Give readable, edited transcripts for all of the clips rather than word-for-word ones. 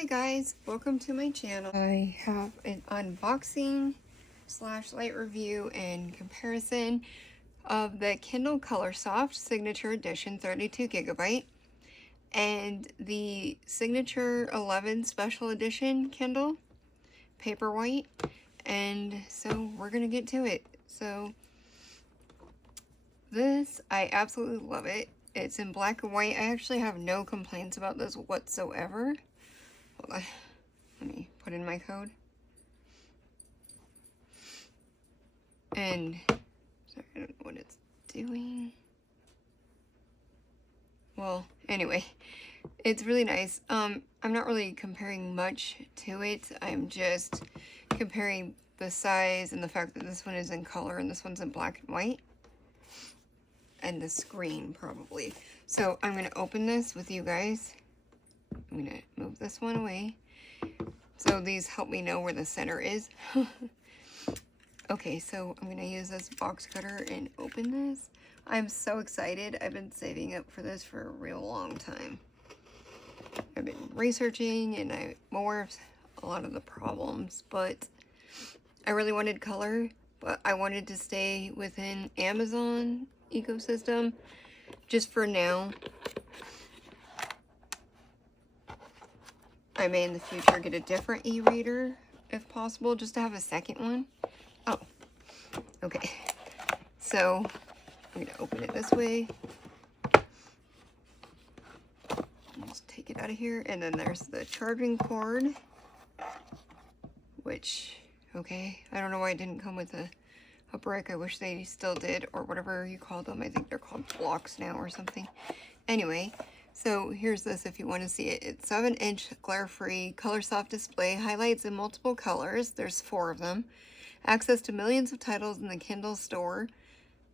Hi guys, welcome to my channel. I have an unboxing slash light review and comparison of the Kindle Colorsoft Signature Edition 32 gigabyte and the Signature 11 Special Edition Kindle Paperwhite. And so we're gonna get to it. So this, I absolutely love it. It's in black and white. I actually have no complaints about this whatsoever. Hold on. Let me put in my code. And sorry, I don't know what it's doing. Well, anyway, it's really nice. I'm not really comparing much to it. I'm just comparing the size and the fact that this one is in color and this one's in black and white. And the screen, probably. So I'm going to open this with you guys. I'm going to move this one away. So these help me know where the center is. Okay, so I'm going to use this box cutter and open this. I'm so excited. I've been saving up for this for a real long time. I've been researching and I'm aware of a lot of the problems, but I really wanted color, but I wanted to stay within Amazon ecosystem just for now. I may in the future get a different e-reader if possible, just to have a second one. Oh, okay. So I'm gonna open it this way. Just take it out of here, and then there's the charging cord, which, okay, I don't know why it didn't come with a brick. I wish they still did, or whatever you call them. I think they're called blocks now or something. Anyway, so here's this if you want to see it. It's 7-inch glare-free Colorsoft display, highlights in multiple colors. There's 4 of them. Access to millions of titles in the Kindle store.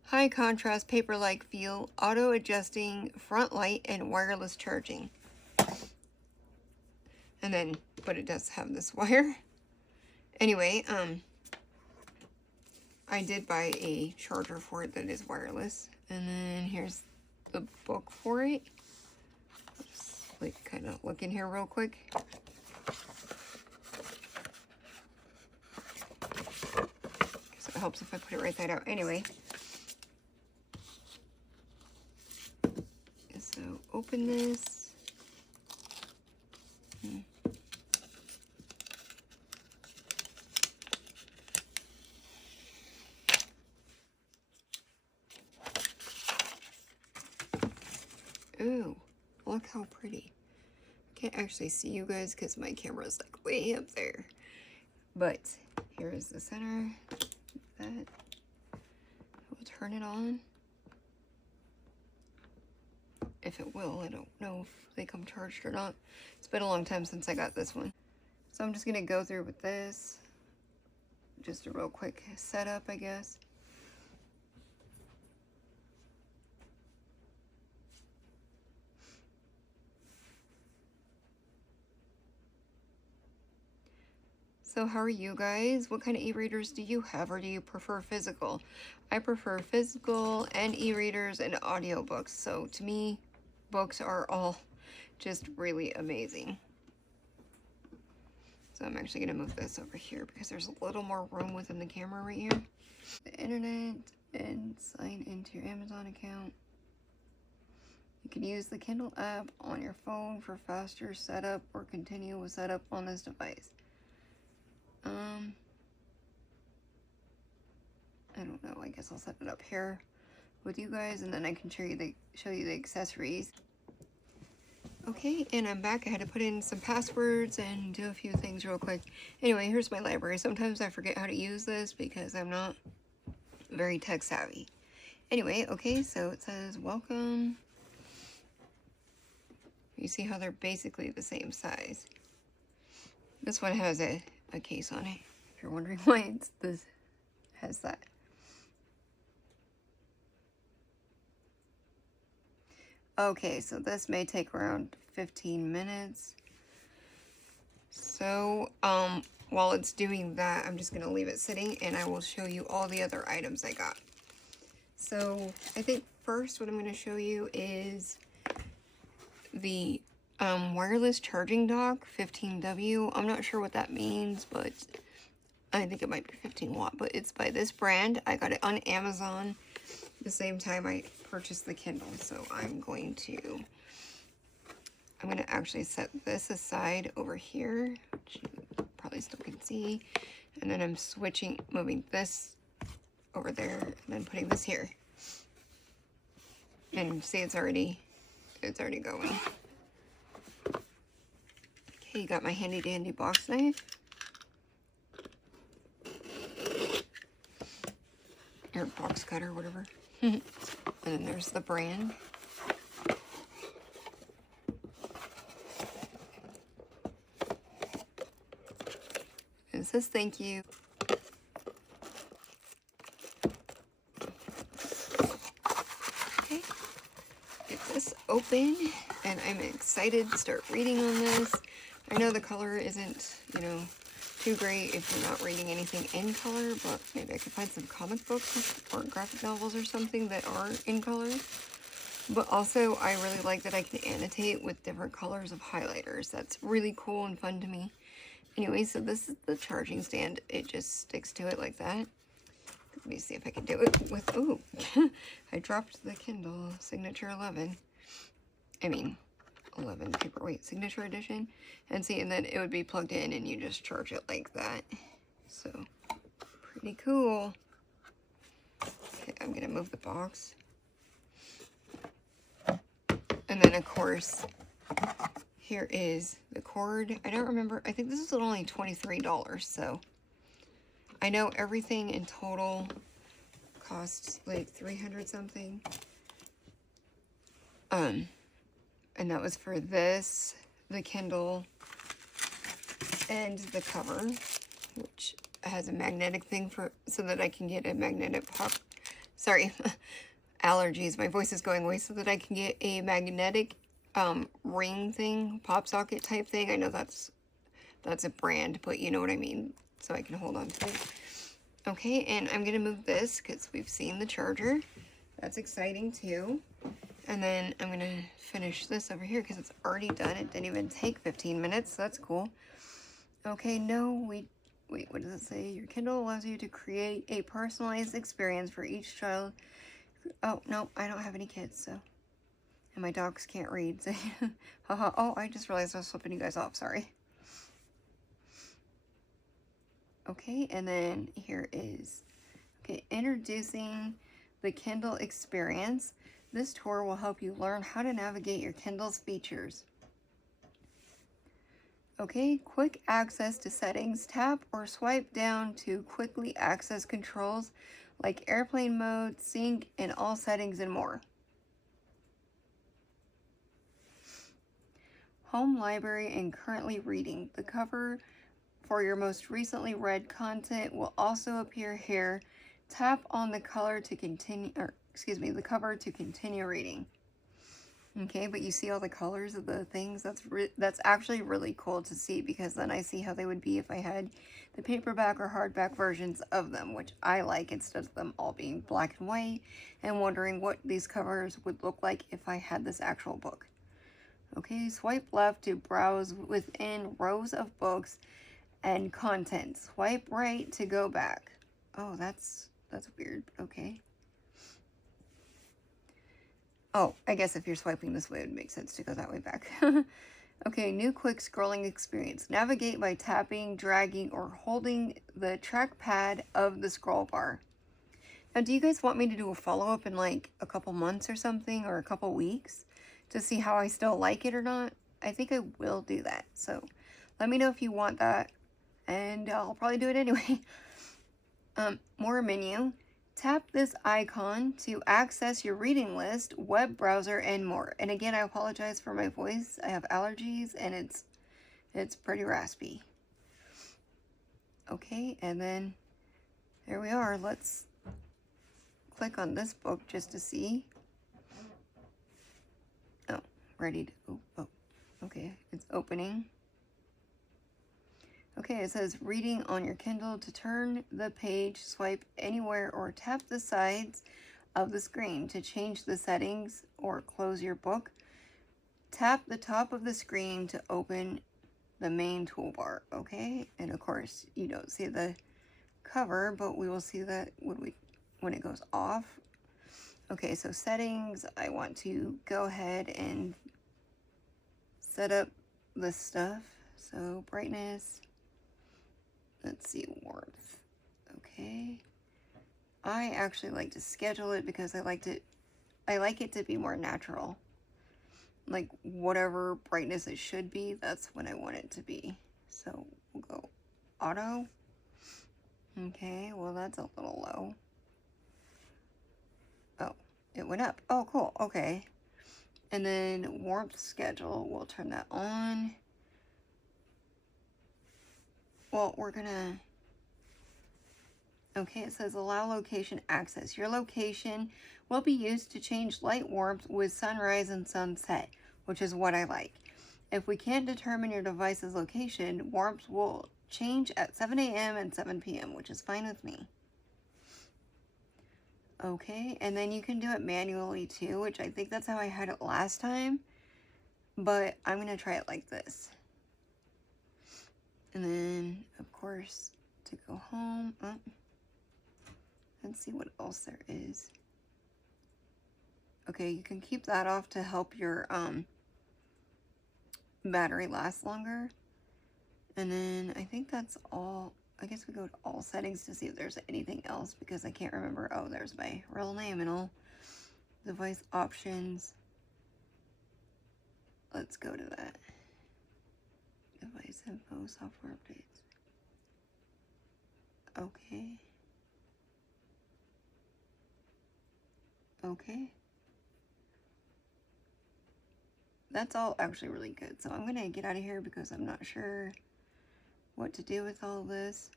High contrast, paper-like feel, auto-adjusting front light, and wireless charging. And then, but it does have this wire. Anyway, I did buy a charger for it that is wireless. And then here's the book for it. Just like kind of look in here real quick. So it helps if I put it right side out. Anyway. So open this. Ooh, look how pretty. Can't actually see you guys because my camera's like way up there. But here's the center. That. We'll turn it on. If it will, I don't know if they come charged or not. It's been a long time since I got this one. So I'm just gonna go through with this. Just a real quick setup, I guess. So how are you guys? What kind of e-readers do you have, or do you prefer physical? I prefer physical and e-readers and audiobooks. So to me, books are all just really amazing. So I'm actually going to move this over here because there's a little more room within the camera right here. The internet and sign into your Amazon account. You can use the Kindle app on your phone for faster setup or continue with setup on this device. I don't know, I guess I'll set it up here with you guys and then I can show you the accessories. Okay, and I'm back. I had to put in some passwords and do a few things real quick. Anyway, here's my library. Sometimes I forget how to use this because I'm not very tech savvy. Anyway, okay, so it says welcome. You see how they're basically the same size. This one has a case on it, if you're wondering why this has that. Okay, so this may take around 15 minutes. So, while it's doing that, I'm just going to leave it sitting and I will show you all the other items I got. So, I think first what I'm going to show you is the wireless charging dock, 15W. I'm not sure what that means, but I think it might be 15 watt, but it's by this brand. I got it on Amazon the same time I purchased the Kindle. So I'm going to actually set this aside over here, which you probably still can see. And then I'm moving this over there, and then putting this here. And see, it's already going. Okay, got my handy dandy box knife. Or box cutter, whatever. And then there's the brand. It says thank you. Okay, get this open, and I'm excited to start reading on this. I know the color isn't, you know, too great if you're not reading anything in color, but maybe I could find some comic books or graphic novels or something that are in color. But also, I really like that I can annotate with different colors of highlighters. That's really cool and fun to me. Anyway, so this is the charging stand. It just sticks to it like that. Let me see if I can do it with, ooh, I dropped the Kindle Signature 11. I mean, 11 paperweight signature edition. And see, and then it would be plugged in and you just charge it like that. So, pretty cool. Okay, I'm gonna move the box. And then, of course, here is the cord. I don't remember. I think this is only $23, so I know everything in total costs like 300 something. And that was for this, the Kindle, and the cover, which has a magnetic thing so that I can get a magnetic pop. Sorry, allergies. My voice is going away, so that I can get a magnetic ring thing, pop socket type thing. I know that's a brand, but you know what I mean. So I can hold on to it. Okay, and I'm gonna move this because we've seen the charger. That's exciting too. And then I'm gonna finish this over here because it's already done. It didn't even take 15 minutes. So that's cool. Okay, wait, what does it say? Your Kindle allows you to create a personalized experience for each child. Oh, no, I don't have any kids, so. And my dogs can't read. So oh, I just realized I was flipping you guys off. Sorry. Okay, and then here is, okay, introducing the Kindle experience. This tour will help you learn how to navigate your Kindle's features. Okay, quick access to settings. Tap or swipe down to quickly access controls like airplane mode, sync, and all settings and more. Home library and currently reading. The cover for your most recently read content will also appear here. Tap on the color to continue, the cover to continue reading. Okay, but you see all the colors of the things. That's actually really cool to see, because then I see how they would be if I had the paperback or hardback versions of them, which I like, instead of them all being black and white, and wondering what these covers would look like if I had this actual book. Okay, swipe left to browse within rows of books and content. Swipe right to go back. Oh, that's weird. Okay. Oh, I guess if you're swiping this way, it would make sense to go that way back. Okay, new quick scrolling experience. Navigate by tapping, dragging, or holding the trackpad of the scroll bar. Now, do you guys want me to do a follow-up in like a couple months or something, or a couple weeks, to see how I still like it or not? I think I will do that. So let me know if you want that, and I'll probably do it anyway. More menu. Tap this icon to access your reading list, web browser, and more. And again, I apologize for my voice. I have allergies, and it's pretty raspy. Okay, and then there we are. Let's click on this book just to see. Oh, ready to, oh, okay, it's opening. Okay, it says reading on your Kindle. To turn the page, swipe anywhere or tap the sides of the screen to change the settings or close your book. tap the top of the screen to open the main toolbar, okay? And of course, you don't see the cover, but we will see that when it goes off. Okay, so settings, I want to go ahead and set up this stuff. So brightness, let's see, warmth, okay. I actually like to schedule it because I like it to be more natural. Like whatever brightness it should be, that's what I want it to be. So we'll go auto. Okay, well that's a little low. Oh, it went up. Oh, cool. Okay. And then warmth schedule, we'll turn that on. Well, we're gonna, okay, it says allow location access. Your location will be used to change light warmth with sunrise and sunset, which is what I like. If we can't determine your device's location, warmth will change at 7 a.m. and 7 p.m., which is fine with me. Okay, and then you can do it manually too, which I think that's how I had it last time, but I'm gonna try it like this. And then, of course, to go home, let's see what else there is. Okay, you can keep that off to help your battery last longer. And then I think that's all. I guess we go to all settings to see if there's anything else because I can't remember. Oh, there's my real name and all. Device options. Let's go to that. Device info, software updates. Okay. Okay. That's all actually really good. So I'm going to get out of here because I'm not sure what to do with all this.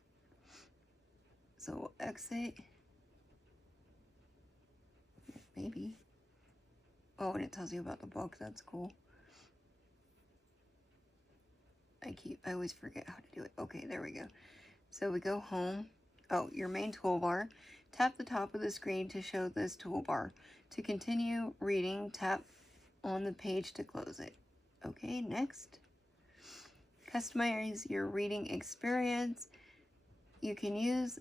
So we'll exit. Maybe. Oh, and it tells you about the book. That's cool. I always forget how to do it. Okay, there we go. So we go home. Oh, your main toolbar. Tap the top of the screen to show this toolbar. To continue reading, tap on the page to close it. Okay, next. Customize your reading experience. You can use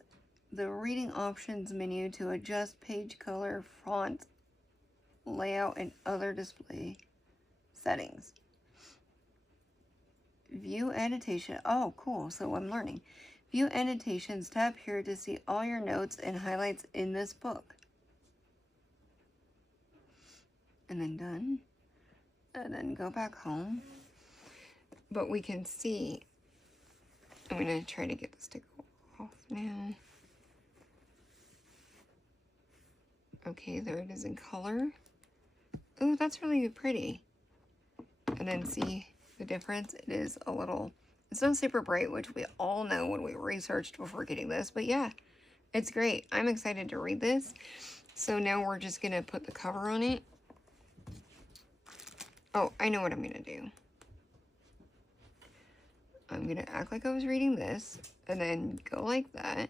the reading options menu to adjust page color, font, layout, and other display settings. View annotation. Oh, cool. So I'm learning. View annotations. Tap here to see all your notes and highlights in this book. And then done. And then go back home. But we can see. I'm going to try to get this to go off now. Okay, there it is in color. Ooh, that's really pretty. And then see the difference. It is a little, it's not super bright, which we all know when we researched before getting this, but yeah, it's great. I'm excited to read this. So now we're just gonna put the cover on it. Oh, I know what I'm gonna do. I'm gonna act like I was reading this and then go like that.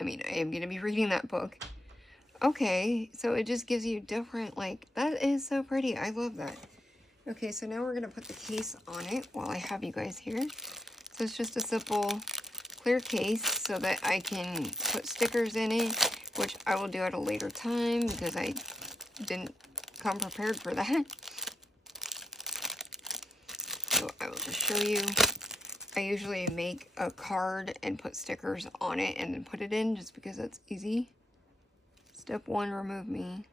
I mean, I am gonna be reading that book. Okay, so it just gives you different, like, that is so pretty. I love that. Okay, so now we're going to put the case on it while I have you guys here. So it's just a simple clear case so that I can put stickers in it, which I will do at a later time because I didn't come prepared for that. So I will just show you. I usually make a card and put stickers on it and then put it in just because that's easy. Step 1, remove me.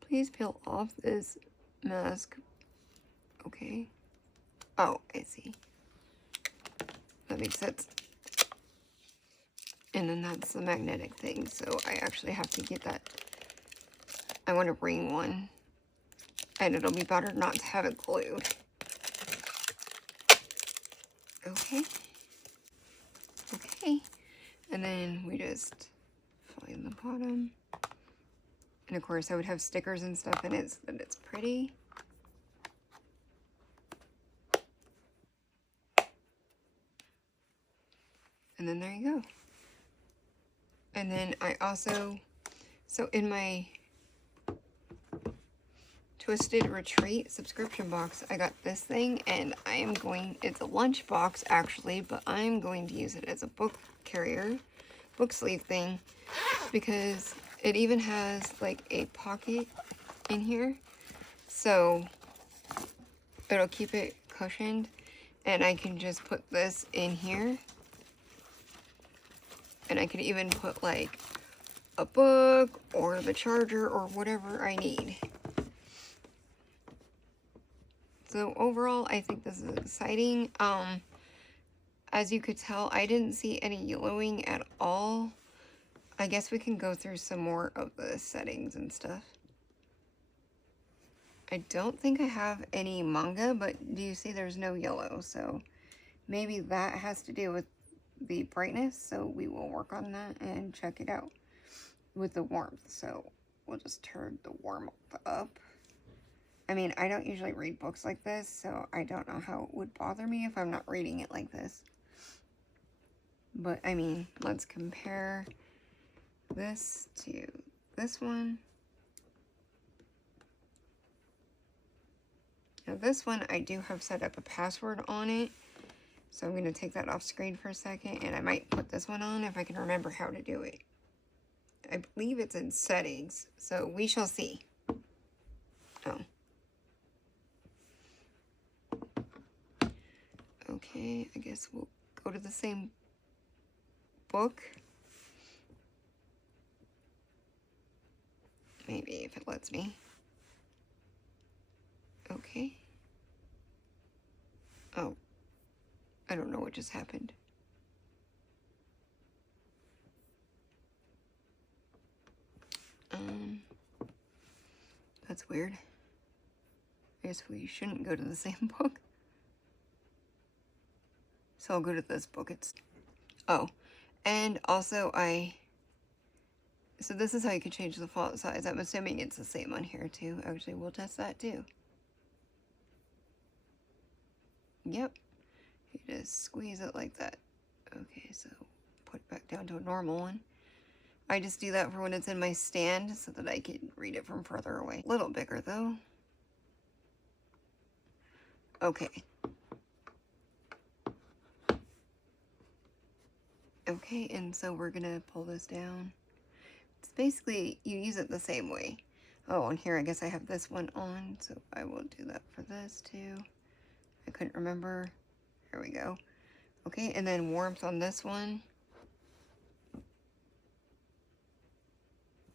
Please peel off this mask. Okay. Oh, I see. That makes sense. And then that's the magnetic thing. So I actually have to get that. I want to bring one. And it'll be better not to have it glued. Okay. Okay. And then we just find the bottom. And of course I would have stickers and stuff in it so that it's pretty. And then there you go. And then I also, so in my Twisted Retreat subscription box. I got this thing, and I am going, it's a lunch box actually, but I'm going to use it as a book carrier, book sleeve thing, because it even has like a pocket in here, so it'll keep it cushioned, and I can just put this in here, and I could even put like a book or the charger or whatever I need. So overall, I think this is exciting. As you could tell, I didn't see any yellowing at all. I guess we can go through some more of the settings and stuff. I don't think I have any manga, but do you see there's no yellow? So maybe that has to do with the brightness. So we will work on that and check it out with the warmth. So we'll just turn the warmth up. I mean, I don't usually read books like this, so I don't know how it would bother me if I'm not reading it like this. But, I mean, let's compare this to this one. Now, this one, I do have set up a password on it, so I'm going to take that off screen for a second, and I might put this one on if I can remember how to do it. I believe it's in settings, so we shall see. Oh. Okay, I guess we'll go to the same book. Maybe if it lets me. Okay. Oh, I don't know what just happened. That's weird. I guess we shouldn't go to the same book. So I'll go to this book. Oh, and also so this is how you can change the font size. I'm assuming it's the same on here too. Actually, we'll test that too. Yep. You just squeeze it like that. Okay, so put it back down to a normal one. I just do that for when it's in my stand so that I can read it from further away. A little bigger though. Okay. Okay, and so we're gonna pull this down. It's basically, you use it the same way. Oh, and here I guess I have this one on, so I will do that for this too. I couldn't remember. There we go. Okay, and then warmth on this one.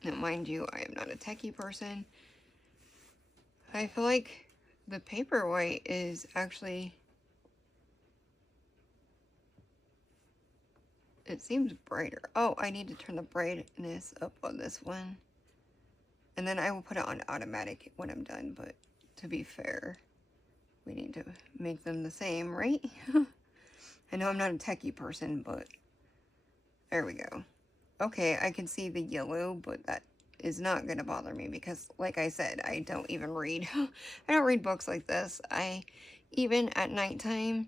Now, mind you, I am not a techie person. I feel like the Paperwhite is actually, it seems brighter. Oh, I need to turn the brightness up on this one. And then I will put it on automatic when I'm done, but to be fair, we need to make them the same, right? I know I'm not a techie person, but there we go. Okay, I can see the yellow, but that is not going to bother me because, like I said, I don't even read. I don't read books like this. Even at nighttime,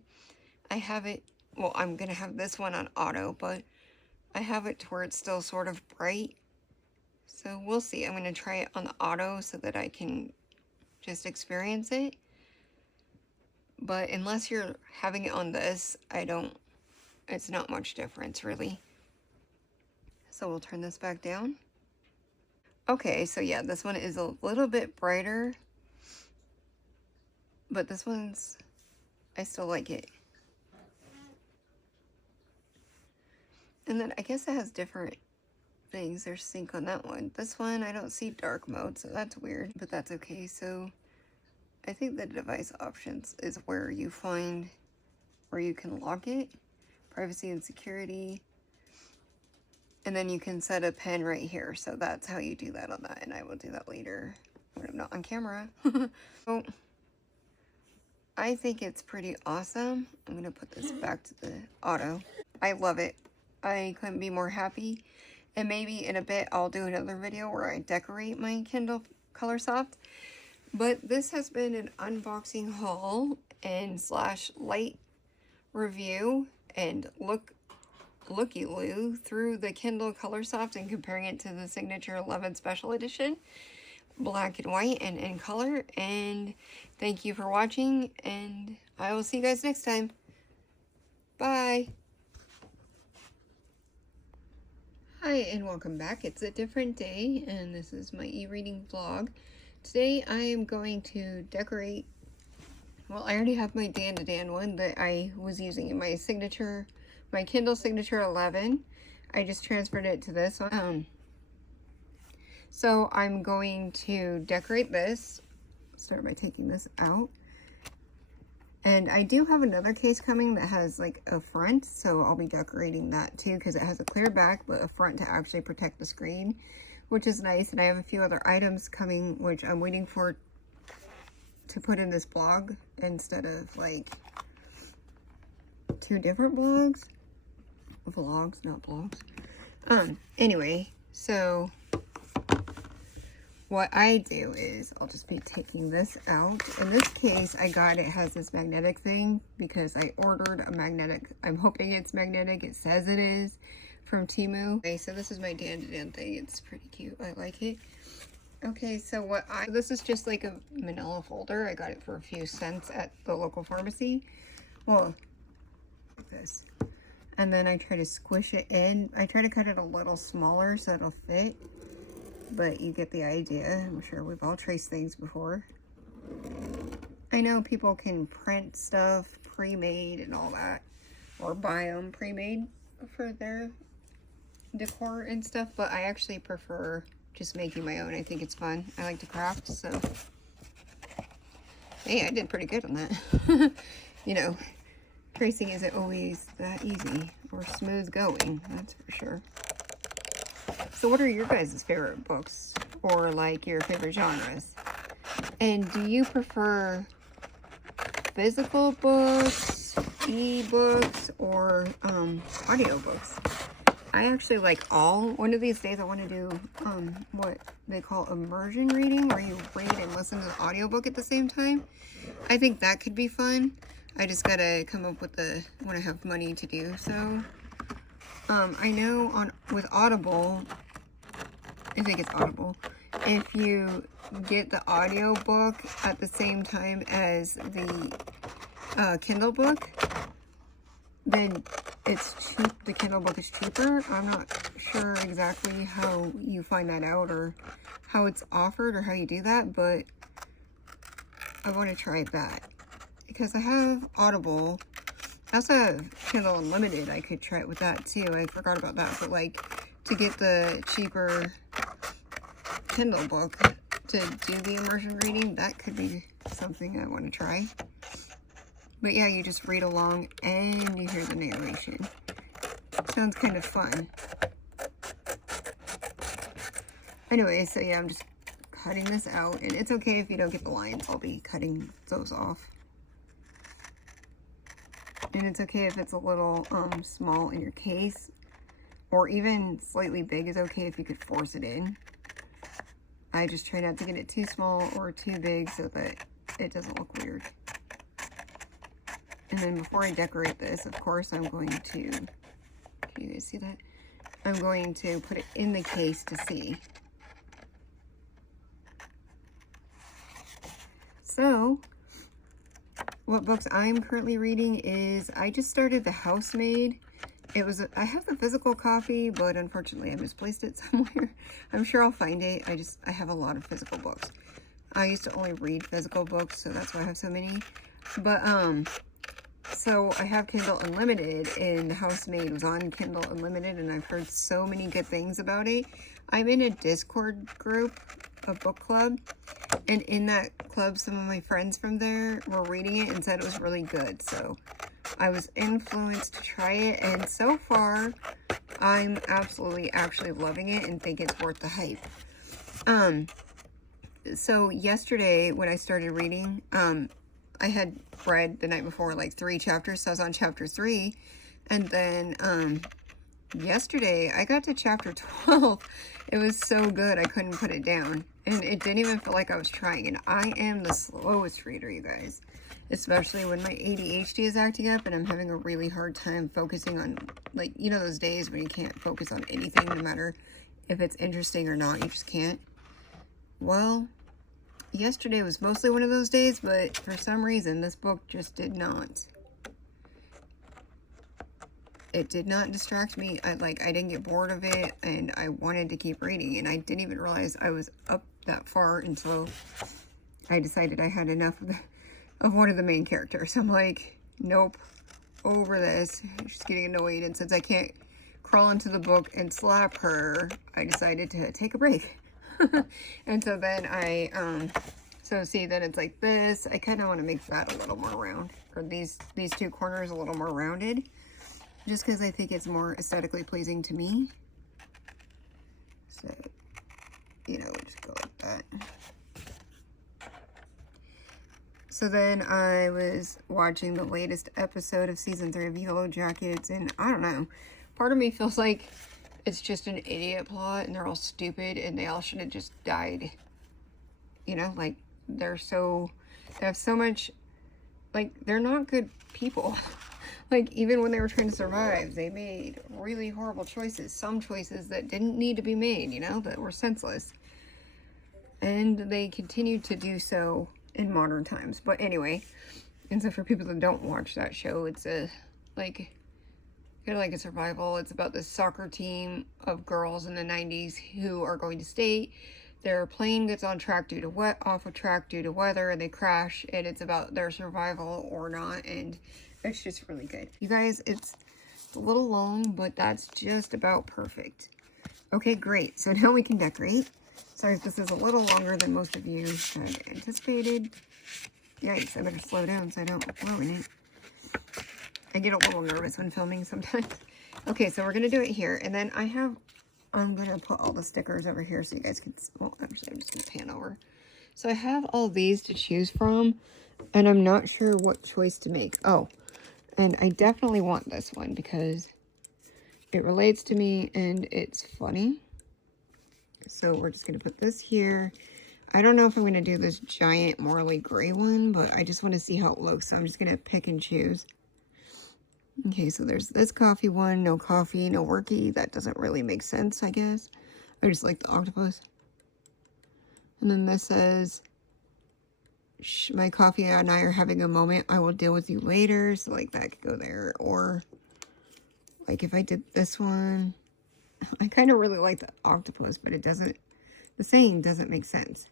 I have it, well, I'm going to have this one on auto, but I have it to where it's still sort of bright. So we'll see. I'm going to try it on the auto so that I can just experience it. But unless you're having it on this, it's not much difference really. So we'll turn this back down. Okay, so yeah, this one is a little bit brighter, but this one's, I still like it. And then I guess it has different things. There's sync on that one. This one, I don't see dark mode, so that's weird, but that's okay. So I think the device options is where you find where you can lock it, privacy and security. And then you can set a pen right here. So that's how you do that on that. And I will do that later when I'm not on camera. So I think it's pretty awesome. I'm going to put this back to the auto. I love it. I couldn't be more happy. And maybe in a bit I'll do another video where I decorate my Kindle Colorsoft. But this has been an unboxing haul and / light review and looky-loo through the Kindle Colorsoft and comparing it to the Signature 11 Special Edition. black and white and in color. And thank you for watching, and I will see you guys next time. Bye. Hi, and welcome back. It's a different day, and this is my e-reading vlog. Today I am going to decorate. Well, I already have my Dan to Dan one that I was using in my signature, my Kindle Signature 11. I just transferred it to this one. So I'm going to decorate this. Start by taking this out. And I do have another case coming that has like a front, so I'll be decorating that too because it has a clear back but a front to actually protect the screen, which is nice. And I have a few other items coming which I'm waiting for to put in this blog instead of like 2 different vlogs, not blogs. Anyway, so what I do is I'll just be taking this out. In this case, I got it has this magnetic thing because I ordered a magnetic. I'm hoping it's magnetic. It says it is from Temu. Okay, so this is my Dan to Dan thing. It's pretty cute. I like it. Okay, so this is just like a manila folder. I got it for a few cents at the local pharmacy. Well, like this. And then I try to squish it in. I try to cut it a little smaller so it'll fit. But you get the idea. I'm sure we've all traced things before. I know people can print stuff pre-made and all that. Or buy them pre-made for their decor and stuff. But I actually prefer just making my own. I think it's fun. I like to craft, so hey, I did pretty good on that. You know, tracing isn't always that easy or smooth going, that's for sure. So what are your guys' favorite books or like your favorite genres? And do you prefer physical books, e-books, or audiobooks? I actually like all. One of these days I want to do what they call immersion reading, where you read and listen to the audiobook at the same time. I think that could be fun. I just gotta come up with when I have money to do so. I know with Audible, I think it's Audible, if you get the audiobook at the same time as the Kindle book, then it's cheap. The Kindle book is cheaper. I'm not sure exactly how you find that out or how it's offered or how you do that, but I want to try that because I have Audible. I also have Kindle Unlimited. I could try it with that too. I forgot about that, but like to get the cheaper Kindle book to do the immersion reading, that could be something I want to try. But yeah, you just read along and you hear the narration. Sounds kind of fun. Anyway, so yeah, I'm just cutting this out. And it's okay if you don't get the lines. I'll be cutting those off. And it's okay if it's a little small in your case. Or even slightly big is okay if you could force it in. I just try not to get it too small or too big so that it doesn't look weird. And then before I decorate this, of course, I'm going to, can you guys see that? I'm going to put it in the case to see. So, what books I'm currently reading is, I just started The Housemaid. I have the physical copy, but unfortunately I misplaced it somewhere. I'm sure I'll find it. I have a lot of physical books. I used to only read physical books, so that's why I have so many. But, so I have Kindle Unlimited, and The Housemaid was on Kindle Unlimited, and I've heard so many good things about it. I'm in a Discord group, a book club, and in that club, some of my friends from there were reading it and said it was really good. So I was influenced to try it, and so far, I'm absolutely actually loving it and think it's worth the hype. So yesterday when I started reading, I had read the night before like 3 chapters, so I was on chapter 3, and then yesterday I got to chapter 12. It was so good I couldn't put it down, and it didn't even feel like I was trying. And I am the slowest reader, you guys, especially when my ADHD is acting up and I'm having a really hard time focusing on, like, you know, those days when you can't focus on anything, no matter if it's interesting or not. You just can't. Well, yesterday was mostly one of those days, but for some reason this book just did not. It did not distract me. I didn't get bored of it, and I wanted to keep reading, and I didn't even realize I was up that far until I decided I had enough of one of the main characters. I'm like, nope, over this. She's getting annoyed, and since I can't crawl into the book and slap her, I decided to take a break. And so then so see, then it's like this. I kind of want to make that a little more round, or these two corners a little more rounded, just because I think it's more aesthetically pleasing to me. So, you know, just go like that. So then I was watching the latest episode of season 3 of Yellow Jackets, and I don't know, part of me feels like it's just an idiot plot and they're all stupid and they all should have just died. You know, like they have so much, like they're not good people. Like even when they were trying to survive, they made really horrible choices. Some choices that didn't need to be made, you know, that were senseless. And they continued to do so in modern times. But anyway, and so for people that don't watch that show, it's kind of like a survival. It's about this soccer team of girls in the 90s who are going to state. Their plane gets off track due to weather, and they crash, and it's about their survival or not, and it's just really good. You guys, it's a little long, but that's just about perfect. Okay, great. So now we can decorate. Sorry if this is a little longer than most of you had anticipated. Yikes, I better slow down so I don't ruin it. I get a little nervous when filming sometimes. Okay, so we're going to do it here. And then I'm going to put all the stickers over here so you guys can, well, actually, I'm just going to pan over. So I have all these to choose from, and I'm not sure what choice to make. Oh, and I definitely want this one because it relates to me and it's funny. So we're just going to put this here. I don't know if I'm going to do this giant Morley gray one, but I just want to see how it looks. So I'm just going to pick and choose. Okay, so there's this coffee one, no coffee, no worky. That doesn't really make sense, I guess. I just like the octopus. And then this says, my coffee and I are having a moment. I will deal with you later. So like that could go there. Or like if I did this one, I kind of really like the octopus, but it doesn't, the saying doesn't make sense.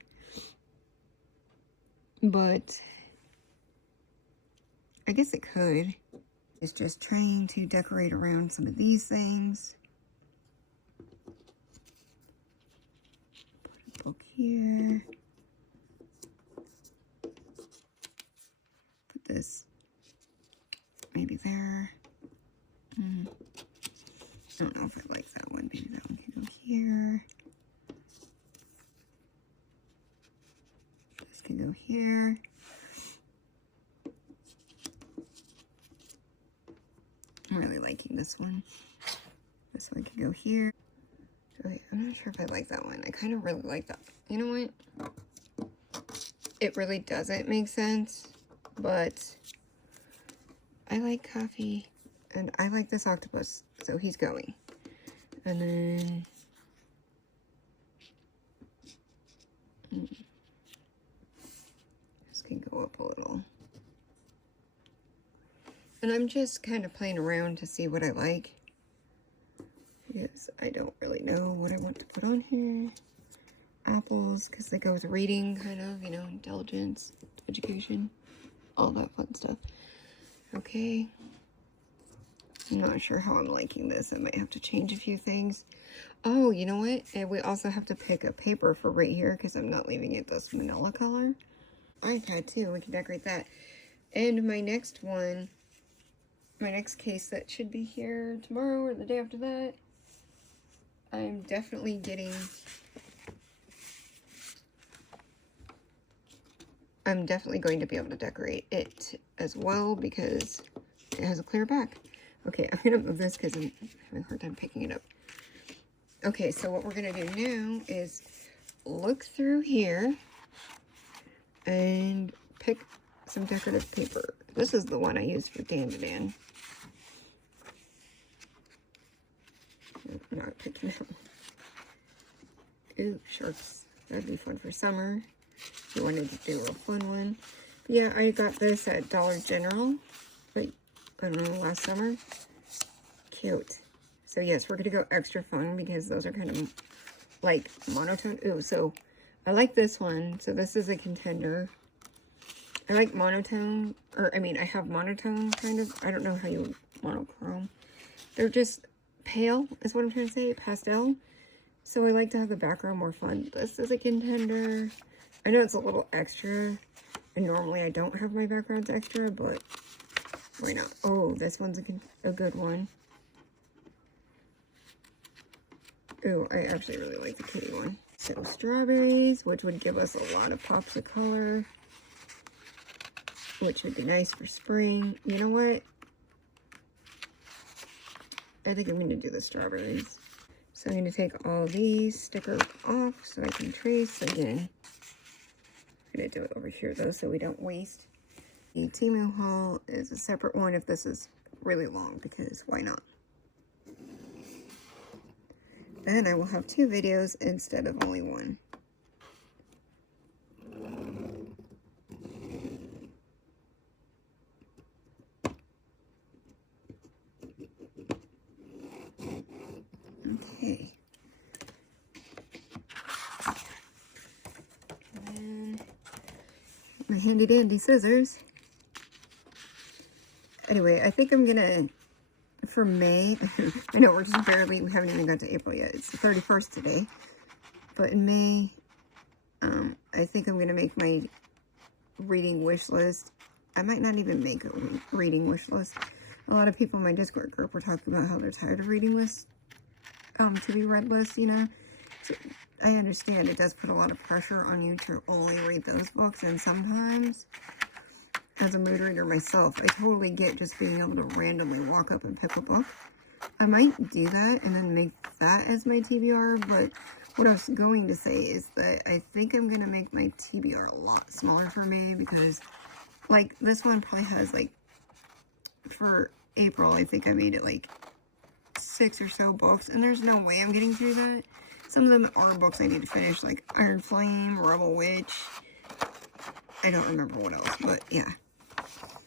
But I guess it could. It's just trying to decorate around some of these things. Put a book here. Put this maybe there. I don't know if I like that one. Maybe that one can go here. This can go here. I'm really liking this one. This one can go here. Okay, I'm not sure if I like that one. I kind of really like that. You know what? It really doesn't make sense, but I like coffee and I like this octopus, so he's going. And then this can go up a little. And I'm just kind of playing around to see what I like, because I don't really know what I want to put on here. Apples, because they go with reading, kind of, you know, intelligence, education, all that fun stuff. Okay. I'm not sure how I'm liking this. I might have to change a few things. Oh, you know what? And we also have to pick a paper for right here, because I'm not leaving it this manila color. iPad too, we can decorate that. And my next one, my next case that should be here tomorrow or the day after that, I'm definitely getting, I'm definitely going to be able to decorate it as well because it has a clear back. Okay, I'm going to move this because I'm having a hard time picking it up. Okay, so what we're going to do now is look through here and pick some decorative paper. This is the one I used for Dan to Dan. I'm not picking it up. Ooh, sharks. That'd be fun for summer. If you wanted to do a fun one. But yeah, I got this at Dollar General. Like, I don't know, last summer. Cute. So yes, we're going to go extra fun because those are kind of like monotone. Ooh, so I like this one. So this is a contender. I like monotone, or I mean, I have monotone kind of. I don't know how you monochrome. They're just pale is what I'm trying to say, pastel. So I like to have the background more fun. This is a contender. I know it's a little extra, and normally I don't have my backgrounds extra, but why not? Oh, this one's a good one. Oh, I actually really like the kitty one. So strawberries, which would give us a lot of pops of color, which would be nice for spring. You know what? I think I'm going to do the strawberries. So I'm going to take all these stickers off so I can trace again. I'm going to do it over here though so we don't waste. The Temu haul is a separate one if this is really long, because why not? Then I will have 2 videos instead of only one. Okay. And then my handy dandy scissors. Anyway, I think I'm gonna, for May, I know we're just barely, we haven't even got to April yet. It's the 31st today. But in May, I think I'm gonna make my reading wish list. I might not even make a reading wish list. A lot of people in my Discord group were talking about how they're tired of reading lists. To be read lists, you know. So I understand it does put a lot of pressure on you to only read those books, and sometimes, as a mood reader myself, I totally get just being able to randomly walk up and pick a book. I might do that and then make that as my TBR, but what I was going to say is that I think I'm going to make my TBR a lot smaller for May, because, like, this one probably has, like, for April, I think I made it, like, 6 or so books, and there's no way I'm getting through that. Some of them are books I need to finish, like Iron Flame, Rebel Witch. I don't remember what else, but yeah.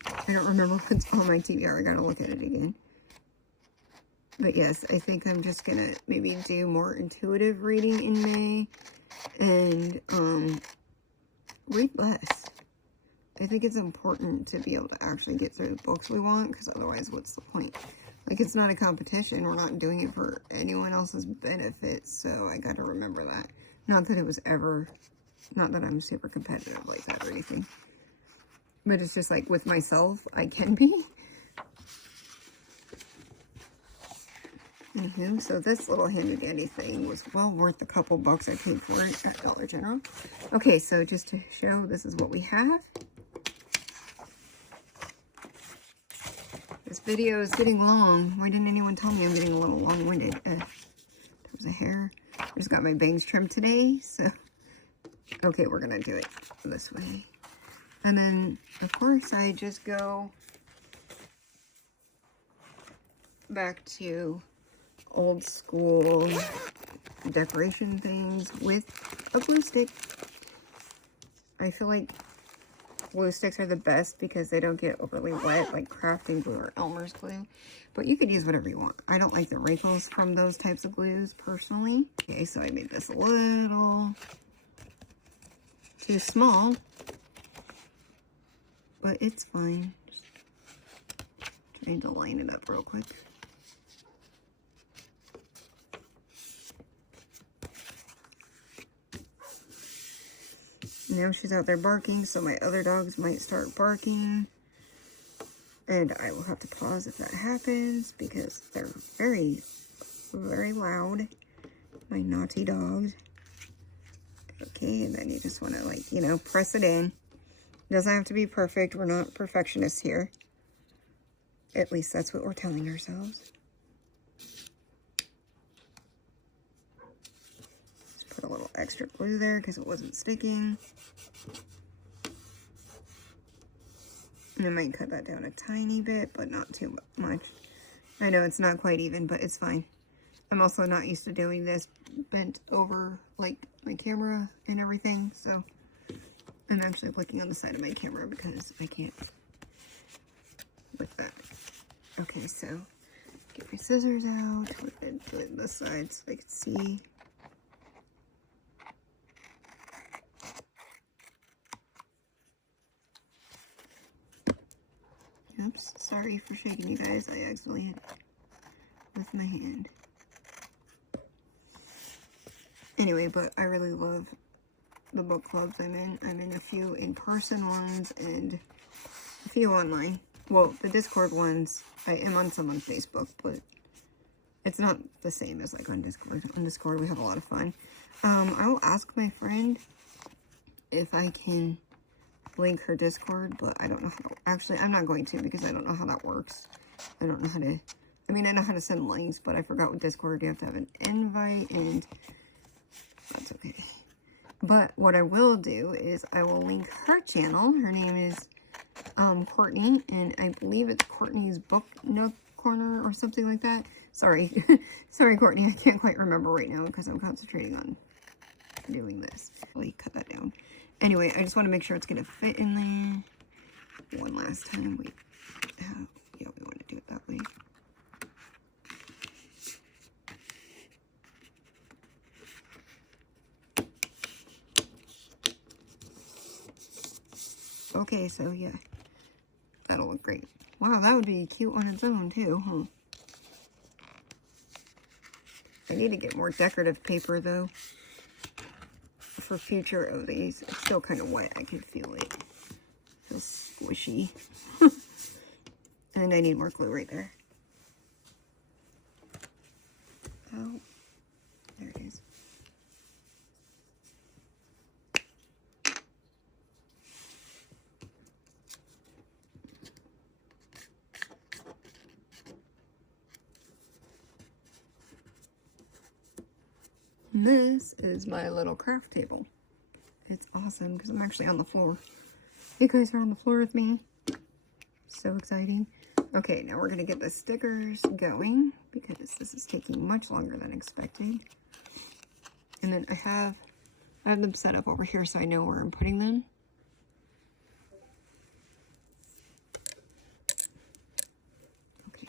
I don't remember what's on my TBR. I gotta look at it again. But yes, I think I'm just gonna maybe do more intuitive reading in May, and read less. I think it's important to be able to actually get through the books we want, because otherwise what's the point? Like, it's not a competition. We're not doing it for anyone else's benefit, so I gotta remember that. Not that it was ever, not that I'm super competitive like that or anything. But it's just like, with myself, I can be. Anywho, so this little handy dandy thing was well worth a couple bucks I paid for it at Dollar General. Okay, so just to show, this is what we have. This video is getting long. Why didn't anyone tell me I'm getting a little long-winded? There was a hair. I just got my bangs trimmed today, so... Okay, we're gonna do it this way. And then, of course, I just go back to old school decoration things with a glue stick. I feel like glue sticks are the best because they don't get overly wet like crafting glue or Elmer's glue. But you could use whatever you want. I don't like the wrinkles from those types of glues personally. Okay, so I made this a little too small, but it's fine. Just trying to line it up real quick. Now she's out there barking, so my other dogs might start barking. And I will have to pause if that happens, because they're very, very loud. My naughty dogs. Okay, and then you just want to, like, you know, press it in. It doesn't have to be perfect. We're not perfectionists here. At least that's what we're telling ourselves. Put a little extra glue there because it wasn't sticking. And I might cut that down a tiny bit, but not too much. I know it's not quite even, but it's fine. I'm also not used to doing this bent over like my camera and everything, so I'm actually looking on the side of my camera because I can't with that. Okay, so get my scissors out, do it this side so I can see. Oops, sorry for shaking you guys. I accidentally hit it with my hand. Anyway, but I really love the book clubs I'm in. I'm in a few in-person ones and a few online. Well, the Discord ones, I am on some on Facebook, but it's not the same as like on Discord. On Discord, we have a lot of fun. I will ask my friend if I can link her Discord, but I don't know how to, actually, I'm not going to because I don't know how that works. I don't know how to, I mean, I know how to send links, but I forgot with Discord, you have to have an invite, and that's okay. But what I will do is I will link her channel. Her name is Courtney, and I believe it's Courtney's Book Nook Corner or something like that. Sorry. Sorry, Courtney. I can't quite remember right now because I'm concentrating on doing this. Let me cut that down. Anyway, I just want to make sure it's going to fit in there. One last time. Wait. Yeah, we want to do it that way. Okay, so yeah. That'll look great. Wow, that would be cute on its own too, huh? I need to get more decorative paper though for future of these. It's still kind of wet. I can feel it. It feels squishy. And I need more glue right there. Oh, there it is. And this is my little craft table. It's awesome because I'm actually on the floor. You guys are on the floor with me. So exciting. Okay, now we're going to get the stickers going because this is taking much longer than expected. And then I have them set up over here so I know where I'm putting them. Okay.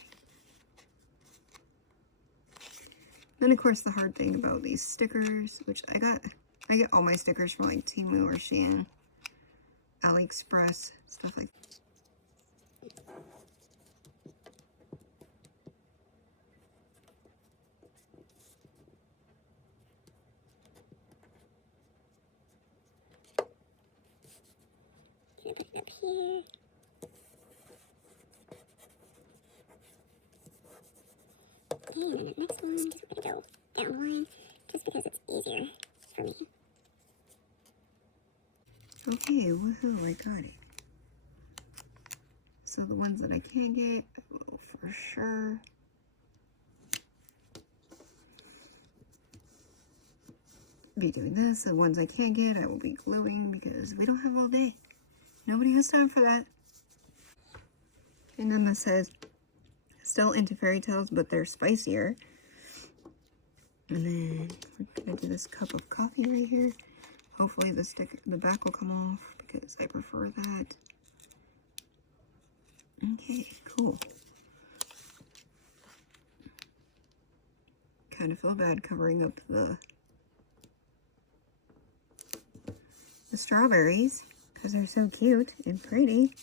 Then of course the hard thing about these stickers, which I get all my stickers from like Temu or Shein, AliExpress, stuff like that. Gonna put it up here. And then the next one, just we're gonna go down one, just because it's easier for me. Okay, woohoo, I got it. So the ones that I can't get, I will for sure. Be doing this. The ones I can't get, I will be gluing because we don't have all day. Nobody has time for that. And then this says, still into fairy tales, but they're spicier. And then we're gonna do this cup of coffee right here. Hopefully the back will come off because I prefer that. Okay, cool. Kind of feel bad covering up the strawberries because they're so cute and pretty.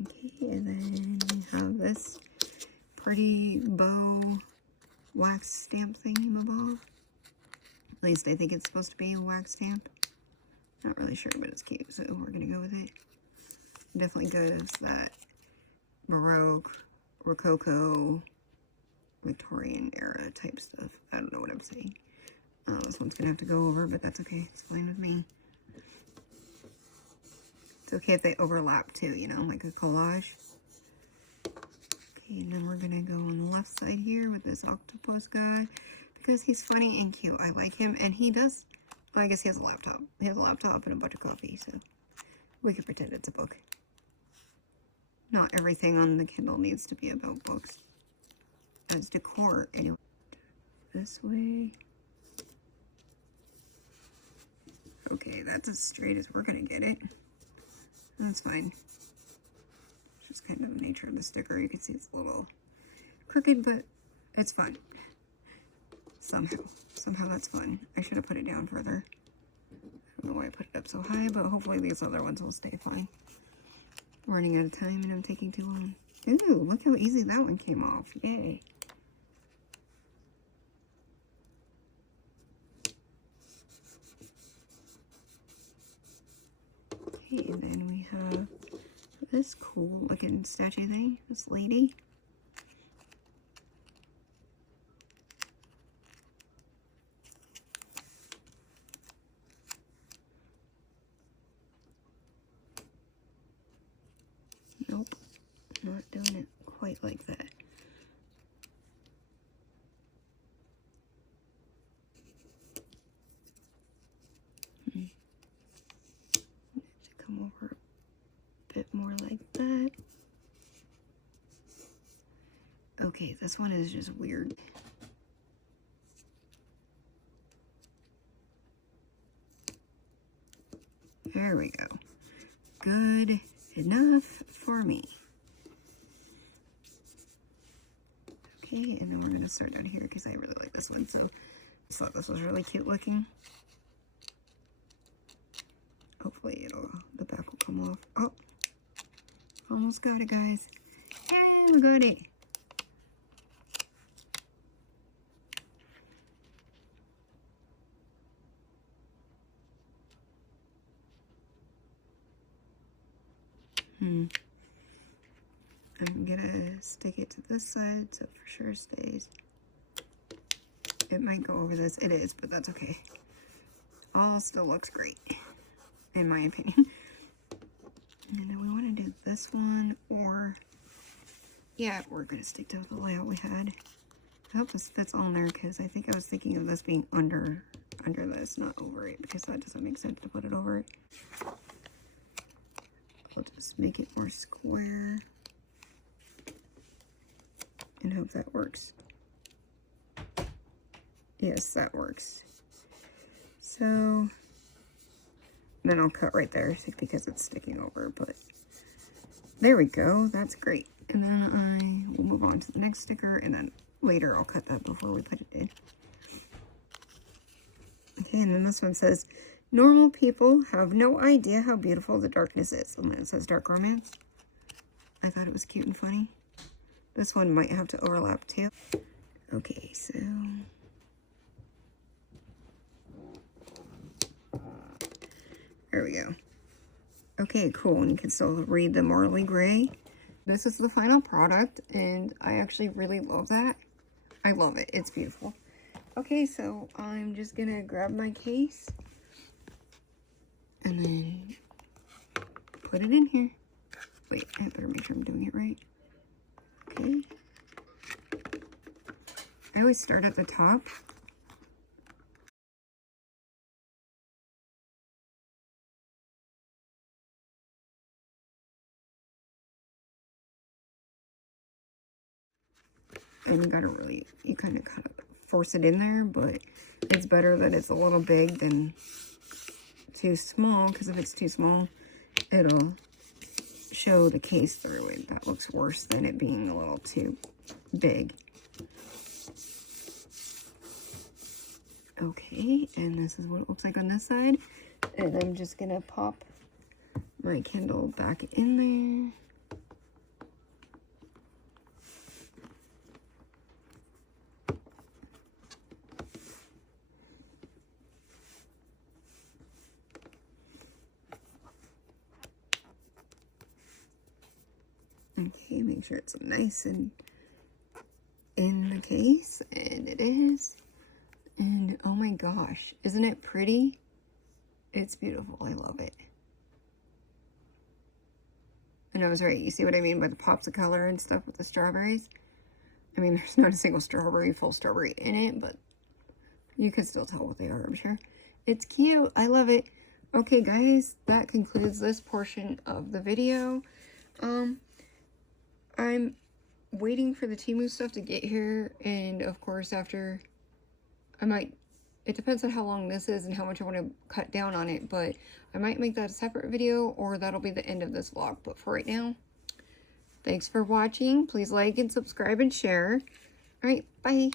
Okay, and then we have this pretty bow wax stamp thingy-mabob. At least I think it's supposed to be a wax stamp. Not really sure, but it's cute, so we're gonna go with it. Definitely goes that Baroque, Rococo, Victorian era type stuff. I don't know what I'm saying. This one's gonna have to go over, but that's okay. It's fine with me. It's okay if they overlap too, you know, like a collage. Okay, and then we're gonna go on the left side here with this octopus guy because he's funny and cute. I like him, and he does. Well, I guess he has a laptop. He has a laptop and a bunch of coffee, so we can pretend it's a book. Not everything on the Kindle needs to be about books. as decor anyway. This way. Okay, that's as straight as we're gonna get it. That's fine. It's just kind of the nature of the sticker. You can see it's a little crooked, but it's fun. Somehow that's fun. I should have put it down further. I don't know why I put it up so high, but hopefully these other ones will stay fine. I'm running out of time and I'm taking too long. Ooh, look how easy that one came off. Yay. Okay, and then we have this cool looking statue thing, this lady. Nope, not doing it quite like that. Need to come over a bit more like that. Okay, this one is just weird. There we go. Good enough for me. Okay, and then we're gonna start down here because I really like this one. So I thought this was really cute looking. Hopefully the back will come off. Oh, almost got it, guys. Hey, we got it. I'm gonna stick it to this side so it for sure stays. It might go over this. It is, but that's okay. All still looks great, in my opinion. And then we want to do this one, or yeah, we're gonna stick to the layout we had. I hope this fits on there because I think I was thinking of this being under this, not over it, because that doesn't make sense to put it over it. We'll just make it more square and hope that works. Yes, that works. So then I'll cut right there because it's sticking over, but there we go. That's great. And then I will move on to the next sticker, and then later I'll cut that before we put it in. Okay, and then this one says, normal people have no idea how beautiful the darkness is. And then it says dark romance. I thought it was cute and funny. This one might have to overlap too. Okay, so there we go. Okay, cool. And you can still read the Marley Gray. This is the final product, and I actually really love that. I love it. It's beautiful. Okay, so I'm just gonna grab my case and then put it in here. Wait, I better make sure I'm doing it right. Okay. I always start at the top. And you kind of force it in there, but it's better that it's a little big than too small, because if it's too small, it'll show the case through it. That looks worse than it being a little too big. Okay, and this is what it looks like on this side. And I'm just gonna pop my Kindle back in there. Okay, make sure it's nice and in the case, and it is. And oh my gosh, isn't it pretty? It's beautiful. I love it. And I was right. You see what I mean by the pops of color and stuff with the strawberries? I mean, there's not a single full strawberry in it, but you can still tell what they are, I'm sure. It's cute. I love it. Okay, guys, that concludes this portion of the video. I'm waiting for the Temu stuff to get here, and of course after, it depends on how long this is and how much I want to cut down on it, but I might make that a separate video, or that'll be the end of this vlog. But for right now, thanks for watching. Please like and subscribe and share. All right, bye.